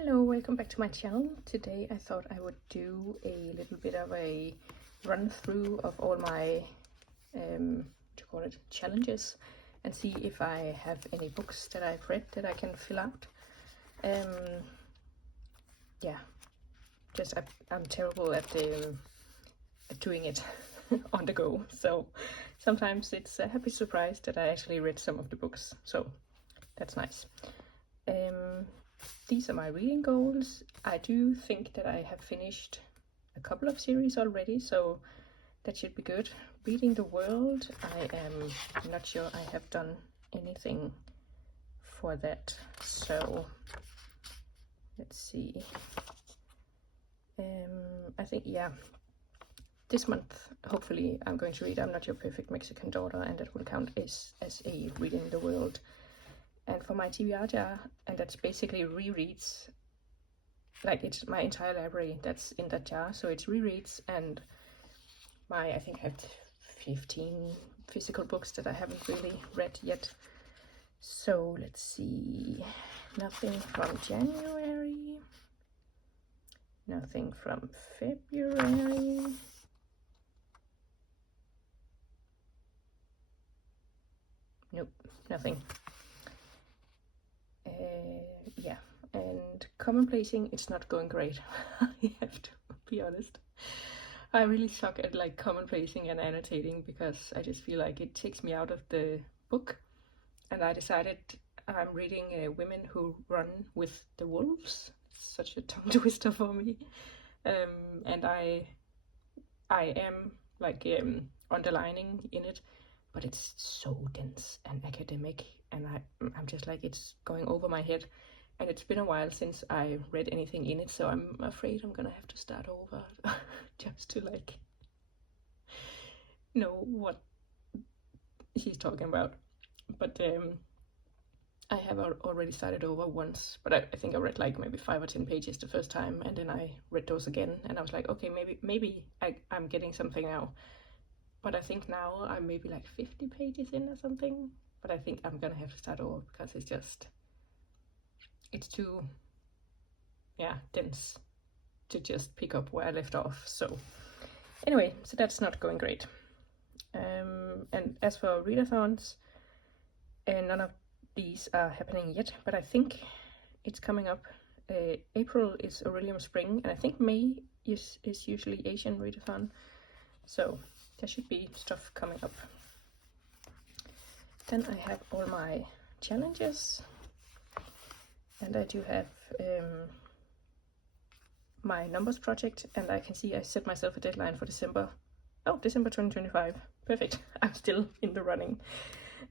Hello, welcome back to my channel. Today I thought I would do a little bit of a run through of all my challenges and see if I have any books that I've read that I can fill out. Yeah, just I'm terrible at doing it on the go, so sometimes it's a happy surprise that I actually read some of the books, so that's nice. These are my reading goals. I do think that I have finished a couple of series already, so that should be good. Reading the World, I am not sure I have done anything for that, so let's see. I think, yeah, this month hopefully I'm going to read I'm Not Your Perfect Mexican Daughter, and that will count as a Reading the World. And for my TBR jar, and that's basically rereads, like it's my entire library that's in that jar, so it's rereads and I think I have 15 physical books that I haven't really read yet. So let's see, nothing from January, nothing from February, nope, nothing. Yeah, and commonplacing, it's not going great. I have to be honest. I really suck at like commonplacing and annotating because I just feel like it takes me out of the book. And I decided I'm reading Women Who Run with the Wolves. It's such a tongue twister for me. And I am like underlining in it, but it's so dense and academic, and I'm just like, it's going over my head, and it's been a while since I read anything in it, so I'm afraid I'm gonna have to start over just to like know what he's talking about. But I have already started over once, but I think I read like maybe 5 or 10 pages the first time, and then I read those again, and I was like, okay, maybe I'm getting something now. But I think now I'm maybe like 50 pages in or something, but I think I'm gonna have to start over because it's too, yeah, dense to just pick up where I left off. So anyway, so that's not going great. And as for readathons, none of these are happening yet, but I think it's coming up. April is Aurelium Spring, and I think May is usually Asian readathon, so there should be stuff coming up. Then I have all my challenges, and I do have my numbers project, and I can see I set myself a deadline for December. Oh, December 2025. Perfect. I'm still in the running.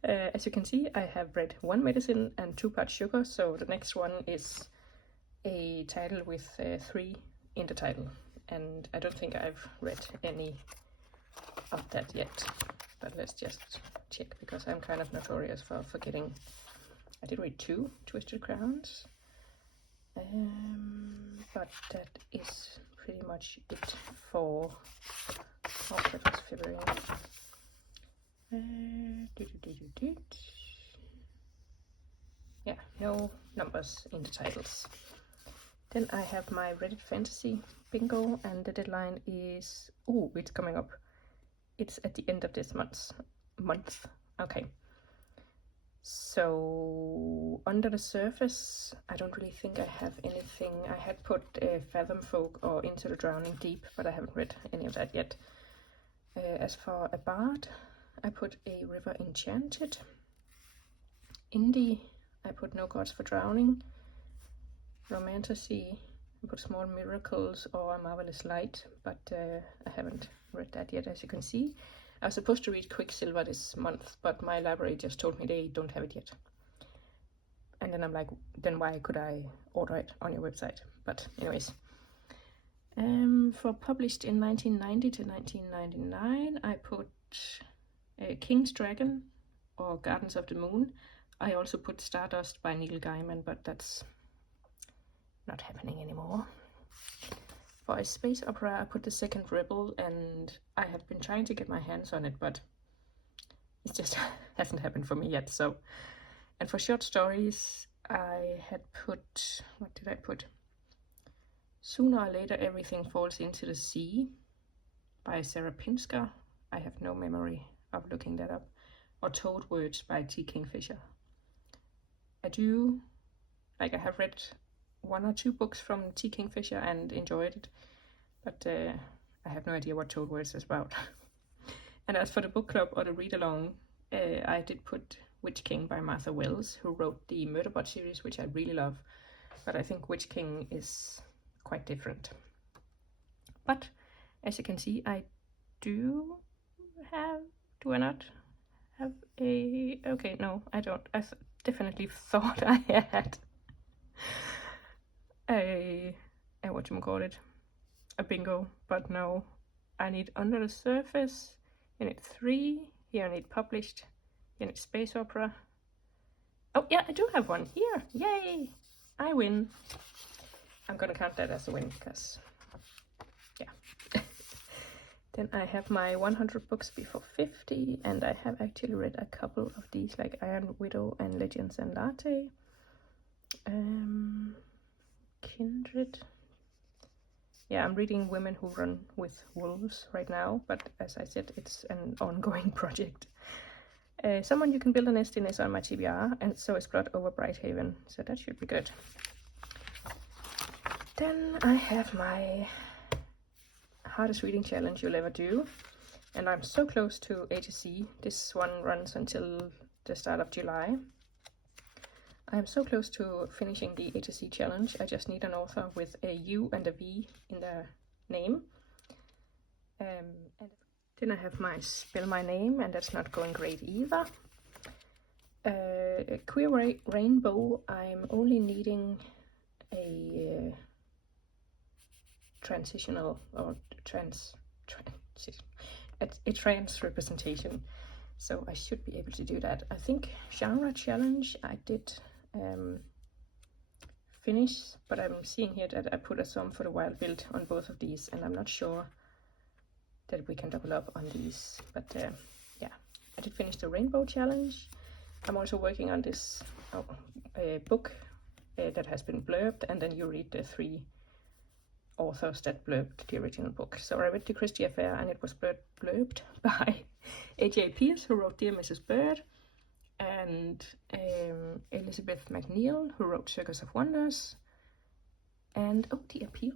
As you can see, I have read 1 medicine and 2 parts sugar, so the next one is a title with 3 in the title, and I don't think I've read any of that yet, but let's just check because I'm kind of notorious for forgetting. I did read 2 Twisted Crowns, but that is pretty much it for that was February. Yeah, no numbers in the titles. Then I have my Reddit Fantasy bingo, and the deadline is, oh, it's coming up. It's at the end of this month. Okay. So Under the Surface, I don't really think I have anything. I had put Fathom Folk or Into the Drowning Deep, but I haven't read any of that yet. As for a bard, I put A River Enchanted. Indie, I put No Gods for Drowning. Romantasy, I put Small Miracles or A Marvelous Light, but I haven't read that yet, as you can see. I was supposed to read Quicksilver this month, but my library just told me they don't have it yet. And then I'm like, then why could I order it on your website? But anyways. For published in 1990 to 1999, I put King's Dragon or Gardens of the Moon. I also put Stardust by Neil Gaiman, but that's not happening anymore. For a space opera, I put The Second Rebel, and I have been trying to get my hands on it, but it just hasn't happened for me yet. So, and for short stories, I had put, what did I put? Sooner or Later Everything Falls into the Sea by Sarah Pinsker. I have no memory of looking that up. Or Toad Words by T. Kingfisher. I have read 1 or 2 books from T. Kingfisher and enjoyed it, but I have no idea what Toad Words is about. And as for the book club or the read-along, I did put Witch King by Martha Wells, who wrote the Murderbot series, which I really love, but I think Witch King is quite different. But as you can see, I do I not have a, okay, no, I don't. I definitely thought I had a whatchamacallit, a bingo, but no. I need Under the Surface, Unit 3, here I need Published, Unit Space Opera. Oh yeah, I do have one here, yay! I win. I'm gonna count that as a win, because, yeah. Then I have my 100 books before 50, and I have actually read a couple of these, like Iron Widow and Legends and Latte. Kindred. Yeah, I'm reading Women Who Run with Wolves right now, but as I said, it's an ongoing project. Someone You Can Build a Nest In is on my TBR, and so is Blood Over Brighthaven, so that should be good. Then I have my hardest reading challenge you'll ever do, and I'm so close to A to Z. This one runs until the start of July. I'm so close to finishing the A to Z challenge. I just need an author with a U and a V in their name. And then I have my Spell My Name, and that's not going great either. Queer Rainbow, I'm only needing a transitional or trans representation, so I should be able to do that. I think Genre Challenge I did finish, but I'm seeing here that I put a sum for the Wild Build on both of these, and I'm not sure that we can double up on these, but yeah, I did finish the Rainbow Challenge. I'm also working on this book that has been blurbed, and then you read the 3 authors that blurbed the original book. So I read The Christie Affair, and it was blurbed by A.J. Pierce, who wrote Dear Mrs. Bird, and Elizabeth McNeil, who wrote Circus of Wonders, and The Appeal.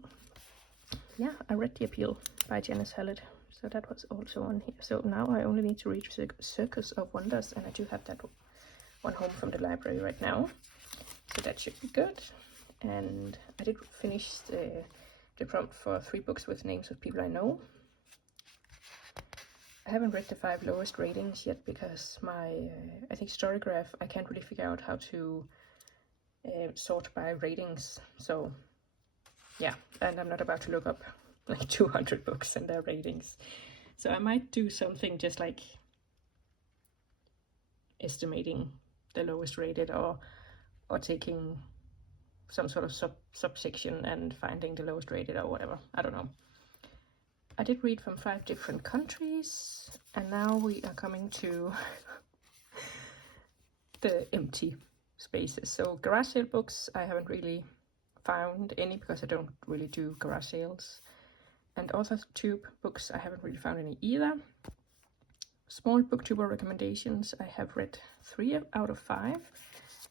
Yeah, I read The Appeal by Janice Hallett, so that was also on here. So now I only need to read Circus of Wonders, and I do have that one home from the library right now, so that should be good. And I did finish the prompt for 3 books with names of people I know. I haven't read the 5 lowest ratings yet because my, I think Storygraph, I can't really figure out how to sort by ratings. So yeah, and I'm not about to look up like 200 books and their ratings. So I might do something just like estimating the lowest rated, or taking some sort of subsection and finding the lowest rated or whatever. I don't know. I did read from 5 different countries, and now we are coming to the empty spaces. So garage sale books, I haven't really found any because I don't really do garage sales. And AuthorTube books, I haven't really found any either. Small booktuber recommendations, I have read 3 out of 5.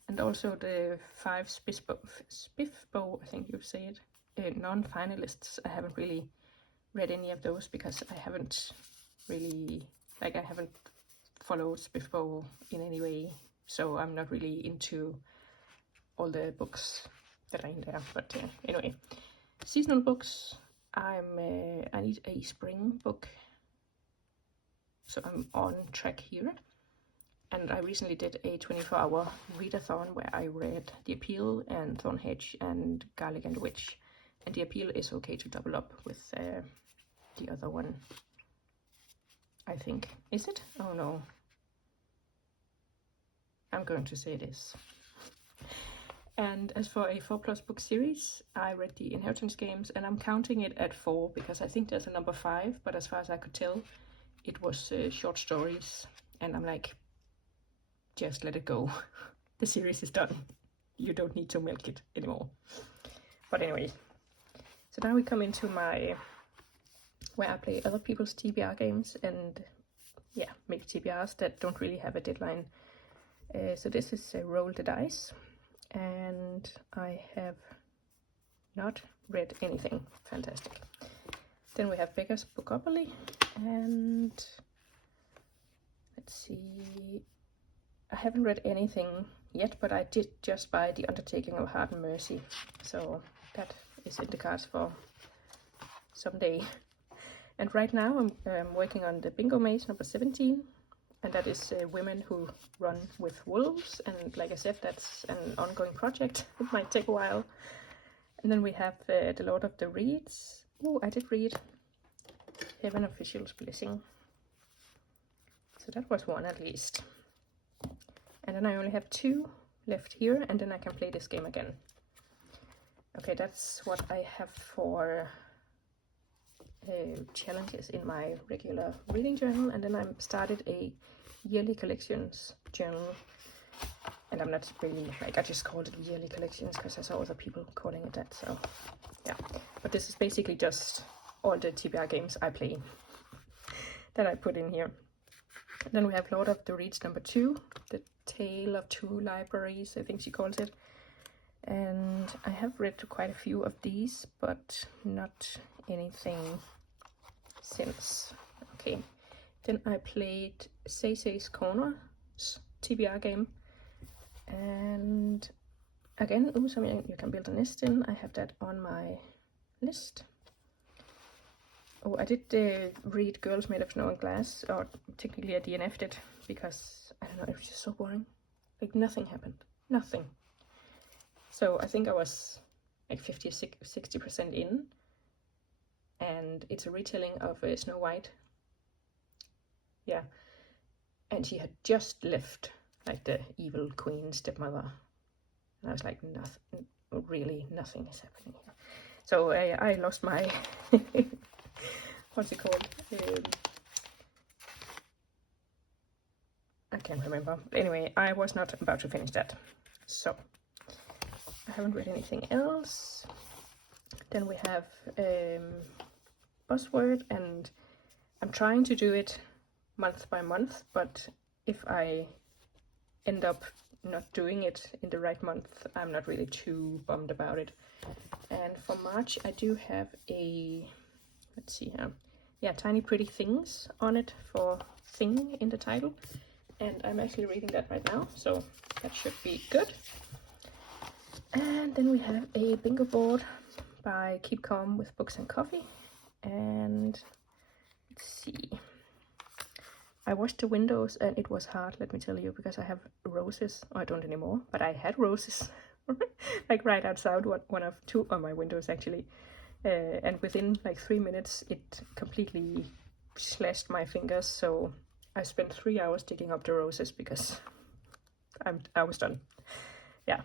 And also the 5 Spiffbo, I think you say it, non-finalists. I haven't really read any of those because I haven't really, I haven't followed Spiffbo in any way. So I'm not really into all the books that are in there. But anyway, seasonal books, I need a spring book. So I'm on track here. And I recently did a 24-hour readathon where I read The Appeal and Thornhedge and Garlic and the Witch. And The Appeal is okay to double up with the other one, I think. Is it? Oh no. I'm going to say it is. And as for a 4+ book series, I read The Inheritance Games, and I'm counting it at 4 because I think there's a number 5, but as far as I could tell, it was short stories. And I'm like, just let it go. The series is done. You don't need to milk it anymore. But anyway, so So now we come into my, where I play other people's TBR games and yeah, make TBRs that don't really have a deadline. So this is Roll the Dice, and I have not read anything. Fantastic. Then we have Becca's Bookopoly, and let's see, I haven't read anything yet, but I did just buy The Undertaking of Heart and Mercy, so that is in the cards for someday. And right now I'm working on the Bingo Maze number 17, and that is Women Who Run with Wolves, and like I said, that's an ongoing project. It might take a while. And then we have The Lord of the Reeds. Oh, I did read Heaven Official's Blessing, so that was one at least. And then I only have 2 left here, and then I can play this game again. Okay, that's what I have for challenges in my regular reading journal. And then I started a yearly collections journal, and I'm not really, like, I just called it yearly collections because I saw other people calling it that, so yeah. But this is basically just all the TBR games I play that I put in here. Then we have Lord of the Reeds number 2, The Tale of Two Libraries, I think she calls it. And I have read quite a few of these, but not anything since. Okay, then I played Say's Corner's TBR game, and again, something you can build a nest in. I have that on my list. Oh, I did read Girls Made of Snow and Glass, or technically I DNF'd it, because, I don't know, it was just so boring. Like, nothing happened. Nothing. So I think I was like 50 or 60% in, and it's a retelling of Snow White. Yeah, and she had just left, like, the evil queen stepmother, and I was like, nothing, really nothing is happening here. So I lost my what's it called? I can't remember. Anyway, I was not about to finish that, so I haven't read anything else. Then we have Buzzword, and I'm trying to do it month by month, but if I end up not doing it in the right month, I'm not really too bummed about it. And for March, I do have a, let's see here, yeah, Tiny Pretty Things on it, for thing in the title, and I'm actually reading that right now, so that should be good. And then we have a bingo board by Keep Calm with Books and Coffee, and let's see, I washed the windows and it was hard, let me tell you, because I have roses. Oh, I don't anymore, but I had roses like right outside one of 2 on my windows actually, and within like 3 minutes it completely slashed my fingers, so I spent 3 hours digging up the roses because I was done. Yeah.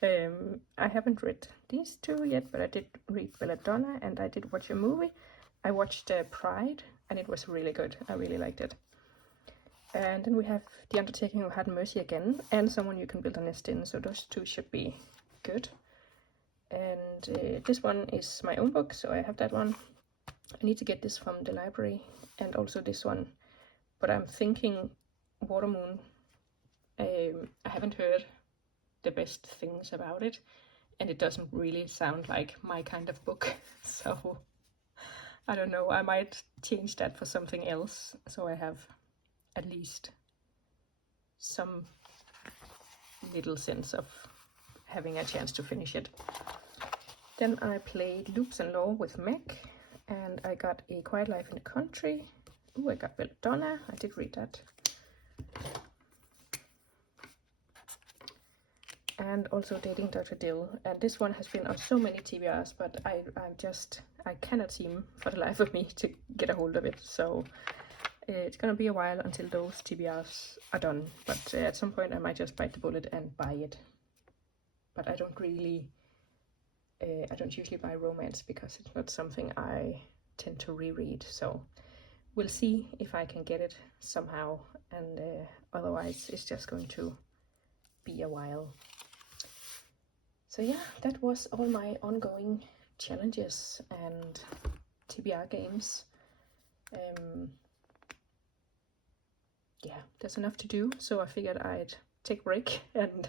I haven't read these 2 yet, but I did read Belladonna, and I did watch a movie. I watched Pride, and it was really good. I really liked it. And then we have The Undertaking of Heart and Mercy again, and Someone You Can Build a Nest In, so those 2 should be good. And this one is my own book, so I have that one. I need to get this from the library, and also this one. But I'm thinking Watermoon. I haven't heard the best things about it, and it doesn't really sound like my kind of book, so I don't know, I might change that for something else, so I have at least some little sense of having a chance to finish it. Then I played Loops and Law with Meg, and I got A Quiet Life in the Country. Oh, I got Belladonna, I did read that. And also Dating Dr. Dill, and this one has been on so many TBRs, but I cannot seem for the life of me to get a hold of it, so it's gonna be a while until those TBRs are done, but at some point I might just bite the bullet and buy it. But I don't usually buy romance because it's not something I tend to reread, so we'll see if I can get it somehow, and otherwise it's just going to be a while. So yeah, that was all my ongoing challenges and TBR games. Yeah, there's enough to do, so I figured I'd take a break and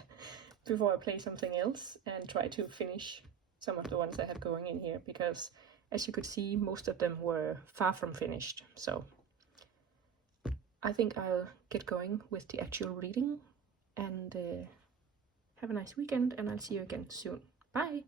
before I play something else and try to finish some of the ones I had going in here, because as you could see, most of them were far from finished. So I think I'll get going with the actual reading, and have a nice weekend, and I'll see you again soon. Bye!